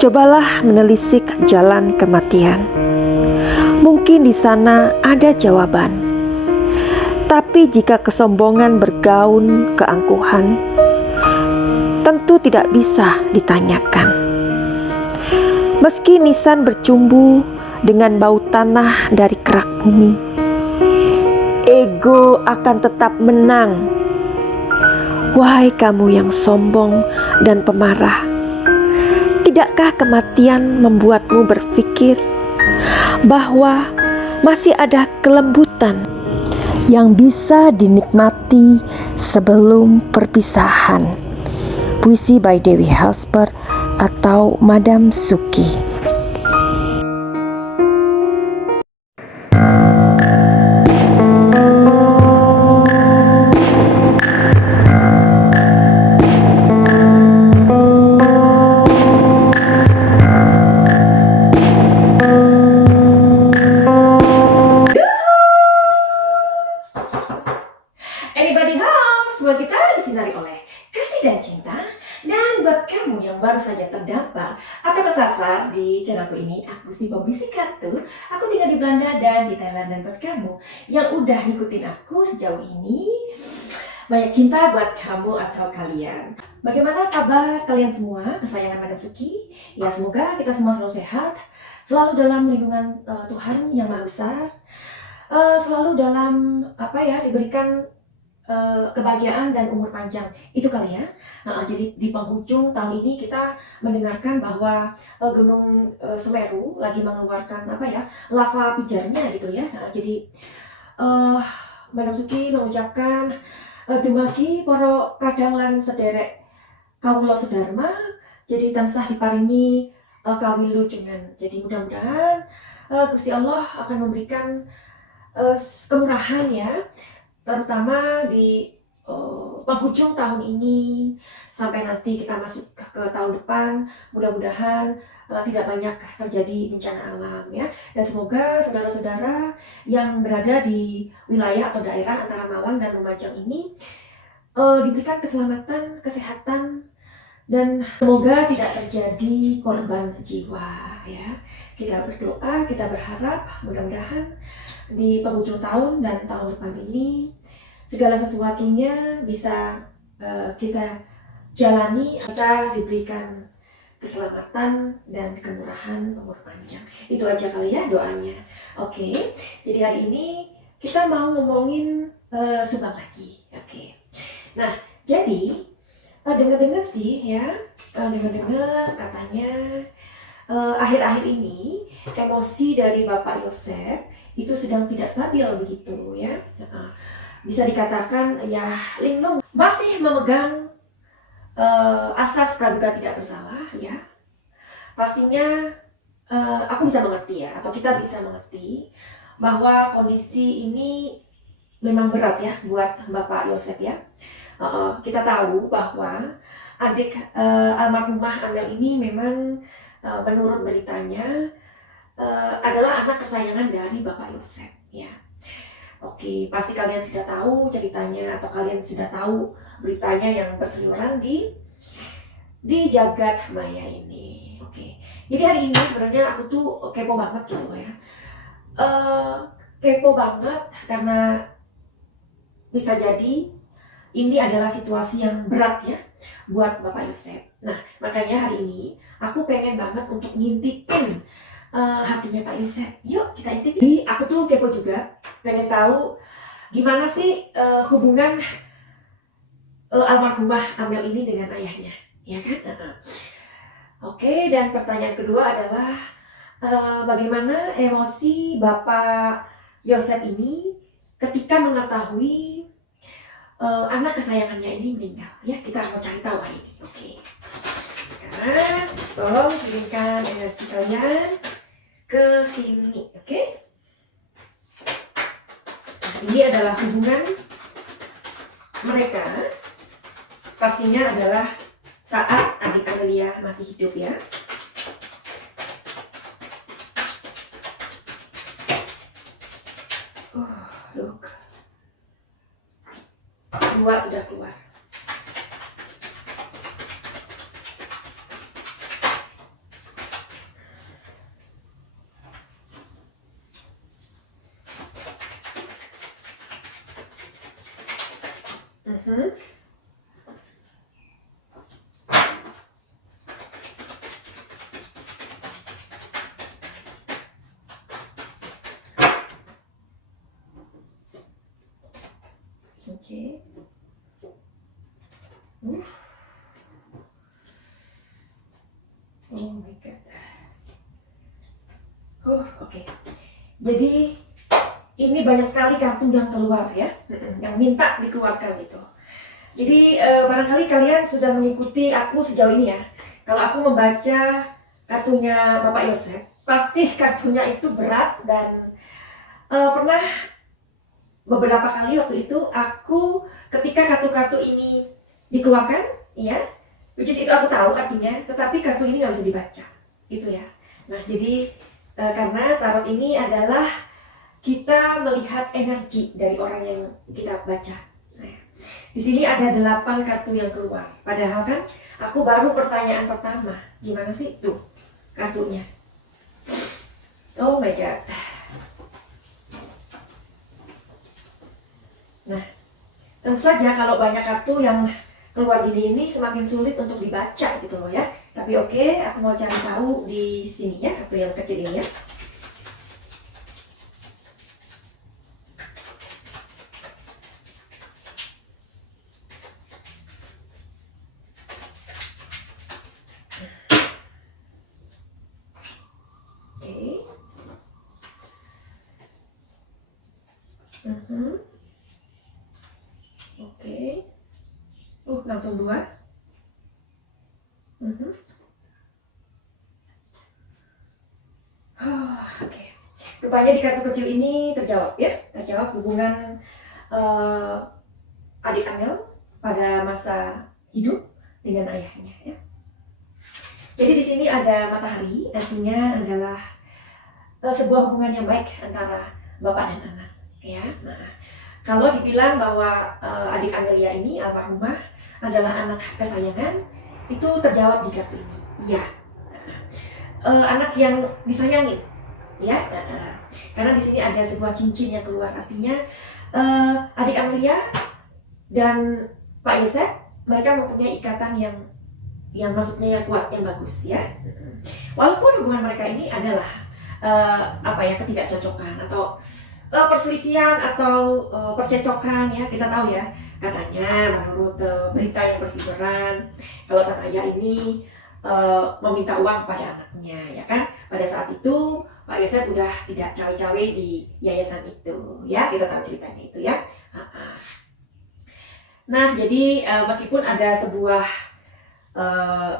Cobalah menelisik jalan kematian. Mungkin di sana ada jawaban. Tapi jika kesombongan bergaun keangkuhan, tentu tidak bisa ditanyakan. Meski nisan bercumbu dengan bau tanah dari kerak bumi, ego akan tetap menang. Wahai kamu yang sombong dan pemarah, tidakkah kematian membuatmu berpikir bahwa masih ada kelembutan yang bisa dinikmati sebelum perpisahan? Puisi by Dewi Helsper atau Madam Suki. Anybody home? Semua kita disinari oleh kasih dan cinta. Dan buat kamu yang baru saja terdampar atau kesasar di channelku ini, aku si Bobby Kartu. Aku tinggal di Belanda dan di Thailand. Dan buat kamu yang udah ngikutin aku sejauh ini, banyak cinta buat kamu atau kalian. Bagaimana kabar kalian semua, kesayangan Madam Suki? Ya, semoga kita semua selalu sehat, selalu dalam lindungan Tuhan yang Maha Besar, selalu dalam diberikan kebahagiaan dan umur panjang itu kali ya. Jadi di penghujung tahun ini kita mendengarkan bahwa Gunung Semeru lagi mengeluarkan lava pijarnya gitu ya. Jadi Madam Suki mengucapkan dumagi para kadang lan sederek kawula sedharma, jadi tansah diparingi kawilujengan. Jadi mudah-mudahan Gusti Allah akan memberikan kemurahan ya, terutama di penghujung tahun ini sampai nanti kita masuk ke tahun depan. Mudah-mudahan tidak banyak terjadi bencana alam ya, dan semoga saudara-saudara yang berada di wilayah atau daerah antara Malang dan Lumajang ini diberikan keselamatan, kesehatan, dan semoga tidak terjadi korban jiwa ya. Kita berdoa, kita berharap mudah-mudahan di penghujung tahun dan tahun depan ini segala sesuatunya bisa kita jalani, kita diberikan keselamatan dan kemurahan umur panjang. Itu aja kali ya doanya. Oke, jadi hari ini kita mau ngomongin sumbang lagi. Oke. Nah, jadi dengar-dengar sih ya, dengar-dengar katanya akhir-akhir ini emosi dari Bapak Yosef itu sedang tidak stabil begitu ya. Bisa dikatakan ya linglung, masih memegang asas praduga tidak bersalah ya. Pastinya aku bisa mengerti ya, atau kita bisa mengerti bahwa kondisi ini memang berat ya buat Bapak Yosef ya. Kita tahu bahwa adik almarhumah Amel ini memang menurut beritanya adalah anak kesayangan dari Bapak Yosef ya. Oke, pasti kalian sudah tahu ceritanya, atau kalian sudah tahu beritanya yang berseliweran di jagat maya ini. Oke, jadi hari ini sebenarnya aku tuh kepo banget gitu ya. Kepo banget karena bisa jadi ini adalah situasi yang berat ya buat Bapak Yosef. Nah, makanya hari ini aku pengen banget untuk ngintipin hatinya Pak Yosef. Yuk kita intip. Jadi aku tuh kepo juga, pengen tahu gimana sih hubungan almarhumah Amel ini dengan ayahnya, ya kan? Oke, dan pertanyaan kedua adalah bagaimana emosi Bapak Yosef ini ketika mengetahui anak kesayangannya ini meninggal. Ya, kita mau cari tahu hari ini. Oke. Sekarang tolong kirimkan energi kalian ke sini, oke? Nah, ini adalah hubungan mereka. Pastinya adalah saat adik Amelia masih hidup ya. Look. 2 sudah keluar. Mhm. Oke. Oh my god. Oke. Jadi ini banyak sekali kartu yang keluar ya, yang minta dikeluarkan gitu. Jadi barangkali kalian sudah mengikuti aku sejauh ini ya. Kalau aku membaca kartunya Bapak Yosef, pasti kartunya itu berat dan pernah beberapa kali waktu itu aku ketika kartu-kartu ini dikeluarkan, ya, which is itu aku tahu artinya, tetapi kartu ini nggak bisa dibaca, gitu ya. Nah jadi karena tarot ini adalah kita melihat energi dari orang yang kita baca. Nah, di sini ada 8 kartu yang keluar. Padahal kan aku baru pertanyaan pertama. Gimana sih tuh kartunya? Oh my god. Nah, tentu saja kalau banyak kartu yang keluar gini ini semakin sulit untuk dibaca gitu loh ya. Tapi oke, aku mau cari tahu di sini ya, kartu yang kecil ini ya. Oke. Langsung 2. Oke. Rupanya di kartu kecil ini terjawab ya, terjawab hubungan adik Amel pada masa hidup dengan ayahnya ya. Jadi di sini ada matahari, artinya adalah sebuah hubungan yang baik antara bapak dan anak ya. Nah, kalau dibilang bahwa adik Amelia ini almarhumah adalah anak kesayangan, itu terjawab di kartu ini. Iya. Anak yang disayangin, ya. Karena di sini ada sebuah cincin yang keluar, artinya adik Amelia dan Pak Yosef mereka mempunyai ikatan yang maksudnya yang kuat, yang bagus, ya. Walaupun hubungan mereka ini adalah ketidakcocokan atau perselisihan atau percecokan ya, kita tahu ya, katanya menurut berita yang berseliweran kalau sang ayah ini meminta uang kepada anaknya ya kan. Pada saat itu Pak Yosef udah tidak cawe-cawe di yayasan itu ya, kita tahu ceritanya itu ya. Nah jadi meskipun ada sebuah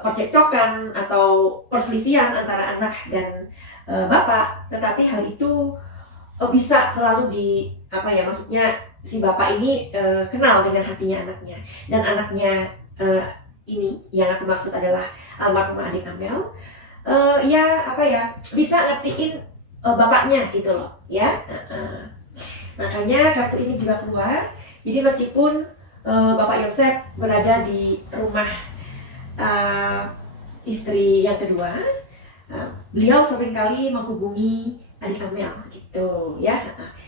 percekcokan atau perselisihan antara anak dan bapak, tetapi hal itu bisa selalu maksudnya si bapak ini kenal dengan hatinya anaknya, dan anaknya ini yang aku maksud adalah almarhumah adik Amel, bisa ngertiin bapaknya gitu loh ya. Makanya kartu ini juga keluar. Jadi meskipun Bapak Yosef berada di rumah istri yang kedua, beliau seringkali menghubungi adik Amel gitu ya.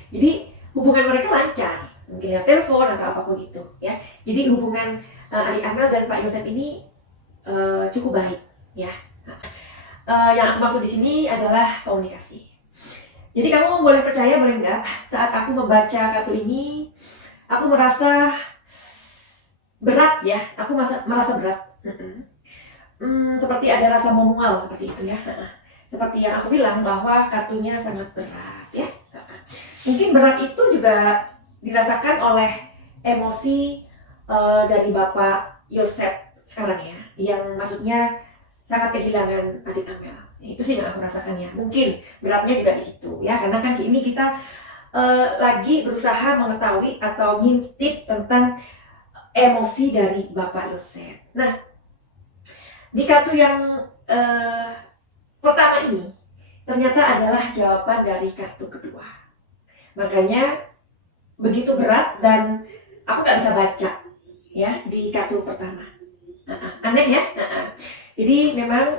Jadi hubungan mereka lancar, mungkin lewat telepon atau apapun itu ya. Jadi hubungan adik Amel dan Pak Yosef ini cukup baik ya. Yang aku maksud di sini adalah komunikasi. Jadi kamu boleh percaya boleh enggak, saat aku membaca kartu ini aku merasa berat ya, aku merasa berat. Seperti ada rasa memual seperti itu ya. Seperti yang aku bilang bahwa kartunya sangat berat ya. Mungkin berat itu juga dirasakan oleh emosi dari Bapak Yosef sekarang ya, yang maksudnya sangat kehilangan adik Amel. Itu sih yang aku rasakan ya. Mungkin beratnya juga di situ ya, karena kan ini kita lagi berusaha mengetahui atau ngintip tentang emosi dari Bapak Yosef. Nah, di kartu yang pertama ini ternyata adalah jawaban dari kartu kedua. Makanya begitu berat dan aku nggak bisa baca ya di kartu pertama. Aneh ya. Jadi memang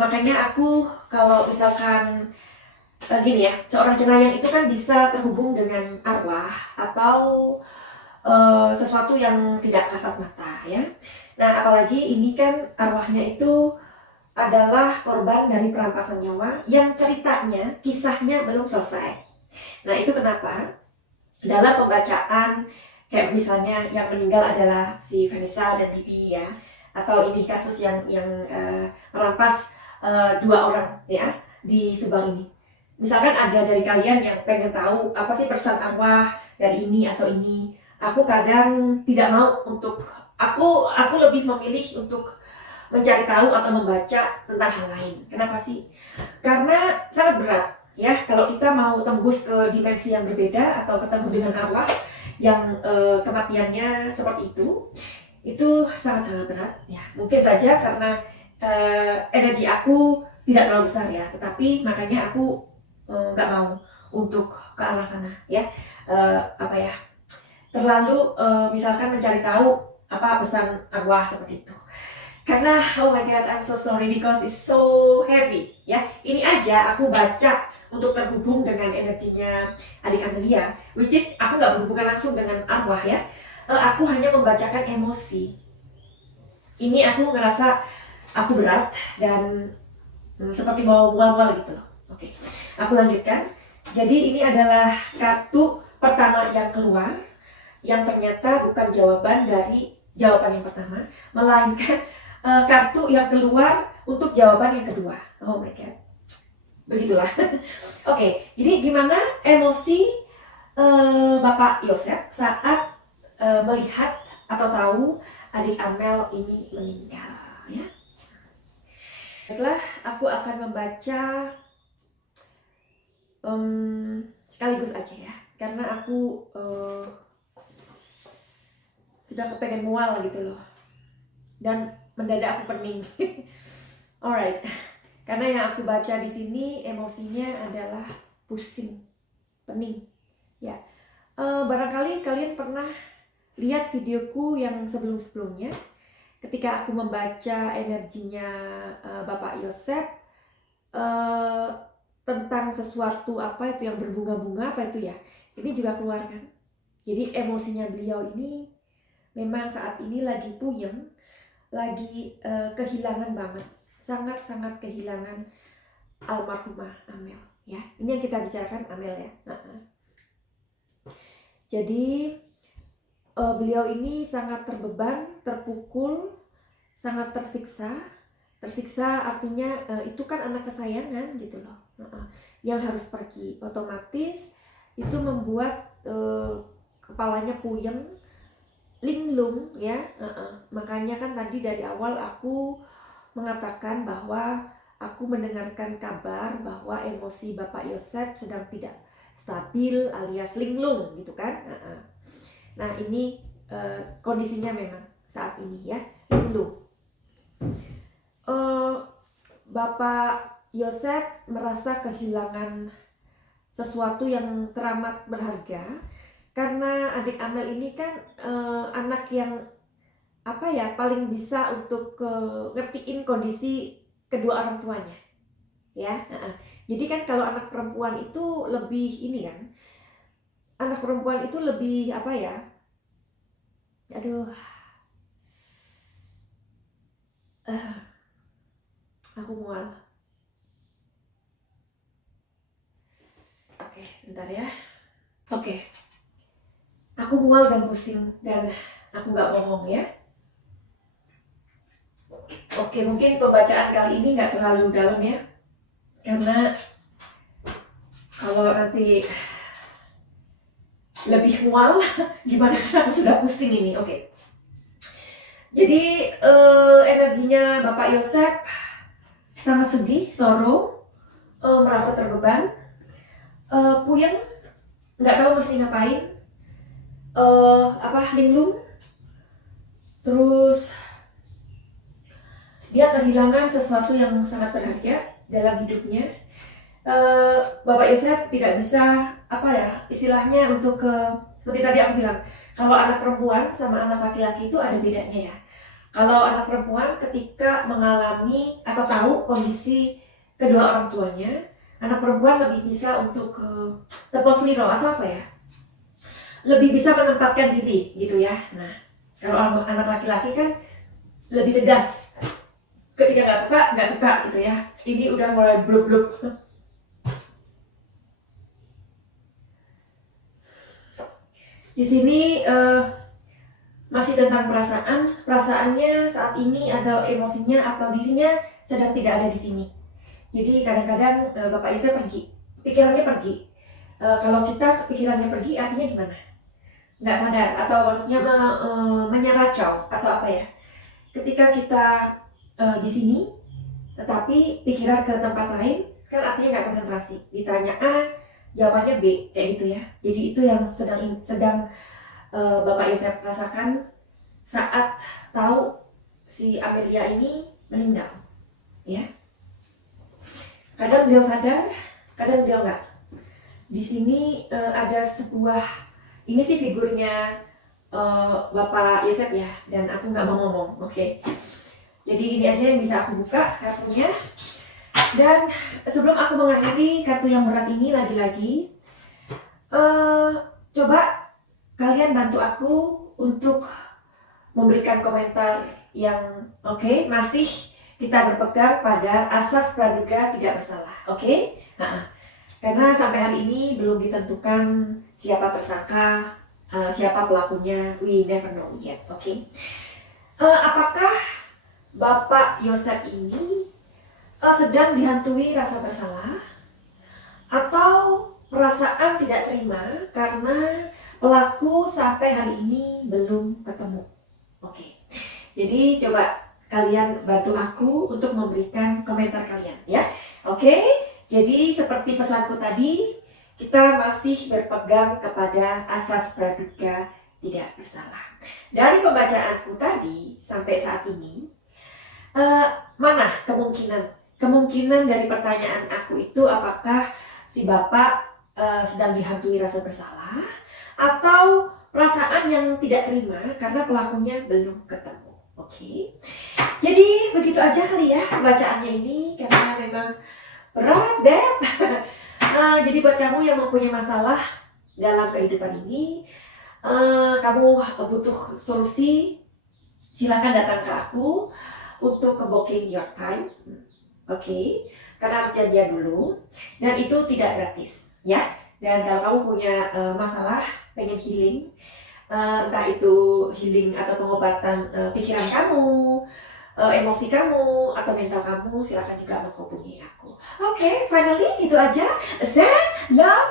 makanya aku kalau misalkan gini ya, seorang cenayang itu kan bisa terhubung dengan arwah atau sesuatu yang tidak kasat mata ya. Nah, apalagi ini kan arwahnya itu adalah korban dari perampasan nyawa yang ceritanya, kisahnya belum selesai. Nah, itu kenapa dalam pembacaan kayak misalnya yang meninggal adalah si Vanessa dan Bibi ya, atau ini kasus yang merampas dua orang ya di Subang ini. Misalkan ada dari kalian yang pengen tahu apa sih pesan arwah dari ini atau ini, aku kadang tidak mau untuk aku lebih memilih untuk mencari tahu atau membaca tentang hal lain. Kenapa sih? Karena sangat berat ya kalau kita mau tembus ke dimensi yang berbeda atau ketemu dengan arwah yang kematiannya seperti itu sangat-sangat berat ya. Mungkin saja karena energi aku tidak terlalu besar ya, tetapi makanya aku nggak mau untuk ke arah sana ya. Terlalu misalkan mencari tahu apa pesan arwah seperti itu. Karena oh my god, I'm so sorry because it's so heavy ya. Ini aja aku baca untuk terhubung dengan energinya adik Amelia, which is aku nggak berhubungan langsung dengan arwah ya. Aku hanya membacakan emosi. Ini aku ngerasa aku berat dan seperti mau mual-mual gitu loh. Oke, aku lanjutkan. Jadi ini adalah kartu pertama yang keluar, yang ternyata bukan jawaban dari jawaban yang pertama, melainkan kartu yang keluar untuk jawaban yang kedua. Oh my god, begitulah. Oke, jadi gimana emosi Bapak Yosef saat melihat atau tahu adik Amel ini meninggal ya? Baiklah, aku akan membaca sekaligus aja ya, karena aku sudah kepengen mual gitu loh, dan mendadak aku pening. Alright, karena yang aku baca di sini emosinya adalah pusing, pening. Ya, barangkali kalian pernah lihat videoku yang sebelum-sebelumnya, ketika aku membaca energinya Bapak Yosef tentang sesuatu apa itu yang berbunga-bunga apa itu ya, ini juga keluar kan. Jadi emosinya beliau ini memang saat ini lagi puyeng, lagi kehilangan banget, sangat-sangat kehilangan almarhumah Amel ya. Ini yang kita bicarakan Amel ya. Jadi beliau ini sangat terbeban, terpukul, sangat tersiksa. Tersiksa artinya itu kan anak kesayangan gitu loh, yang harus pergi. Otomatis itu membuat kepalanya puyeng, linglung ya. Makanya kan tadi dari awal aku mengatakan bahwa aku mendengarkan kabar bahwa emosi Bapak Yosef sedang tidak stabil alias linglung gitu kan. Nah ini kondisinya memang saat ini ya, linglung. Bapak Yosef merasa kehilangan sesuatu yang teramat berharga, karena adik Amel ini kan anak yang apa ya, paling bisa untuk ngertiin kondisi kedua orang tuanya ya. Jadi kan kalau anak perempuan itu lebih ini kan, anak perempuan itu lebih apa ya, aku mual. Oke, bentar ya. Oke, aku mual dan pusing dan aku nggak bohong ya. Oke, mungkin pembacaan kali ini nggak terlalu dalam ya, karena kalau nanti lebih mual gimana, kan aku sudah pusing ini. Oke. Jadi energinya Bapak Yosef sangat sedih, sorrow, merasa terbeban, puyeng, nggak tahu mesti ngapain, linglung, terus dia kehilangan sesuatu yang sangat berharga dalam hidupnya. Bapak Yosef tidak bisa istilahnya untuk seperti tadi aku bilang, kalau anak perempuan sama anak laki-laki itu ada bedanya ya. Kalau anak perempuan ketika mengalami atau tahu kondisi kedua orang tuanya, anak perempuan lebih bisa untuk teposliro atau apa ya, lebih bisa menempatkan diri gitu ya. Nah, kalau anak laki-laki kan lebih tegas. Ketika nggak suka gitu ya. Ini udah mulai blub-blub. Di sini masih tentang perasaan. Perasaannya saat ini atau emosinya atau dirinya sedang tidak ada di sini. Jadi kadang-kadang Bapak Yusuf pergi, pikirannya pergi. Kalau kita pikirannya pergi artinya gimana? Nggak sadar atau maksudnya menyeracau atau apa ya? Ketika kita di sini, tetapi pikiran ke tempat lain, kan artinya nggak konsentrasi. Ditanya A, jawabannya B, kayak gitu ya. Jadi itu yang sedang Bapak Yosef rasakan saat tahu si Amelia ini meninggal, ya. Kadang beliau sadar, kadang beliau nggak. Di sini ada sebuah, ini sih figurnya Bapak Yosef ya, dan aku nggak mau ngomong, oke? Jadi ini aja yang bisa aku buka kartunya. Dan sebelum aku mengakhiri kartu yang berat ini lagi-lagi, coba kalian bantu aku untuk memberikan komentar yang oke, masih kita berpegang pada asas praduga tidak bersalah, oke? Karena sampai hari ini belum ditentukan siapa tersangka, siapa pelakunya, we never know yet, oke? Apakah Bapak Yosef ini sedang dihantui rasa bersalah atau perasaan tidak terima karena pelaku sampai hari ini belum ketemu? Oke. Jadi coba kalian bantu aku untuk memberikan komentar kalian ya. Oke. Jadi seperti pesanku tadi, kita masih berpegang kepada asas praduga tidak bersalah. Dari pembacaanku tadi sampai saat ini, mana kemungkinan dari pertanyaan aku itu apakah si bapak sedang dihantui rasa bersalah atau perasaan yang tidak terima karena pelakunya belum ketemu. Oke. Jadi begitu aja kali ya bacaannya ini karena memang berat, Beb. Jadi buat kamu yang mempunyai masalah dalam kehidupan ini, kamu butuh solusi, silakan datang ke aku untuk ke booking your time. Oke. Karena harus janjian dulu dan itu tidak gratis ya. Dan kalau kamu punya masalah, pengen healing, entah itu healing atau pengobatan pikiran kamu, emosi kamu, atau mental kamu, silakan juga menghubungi aku. Oke, finally itu aja. Send love.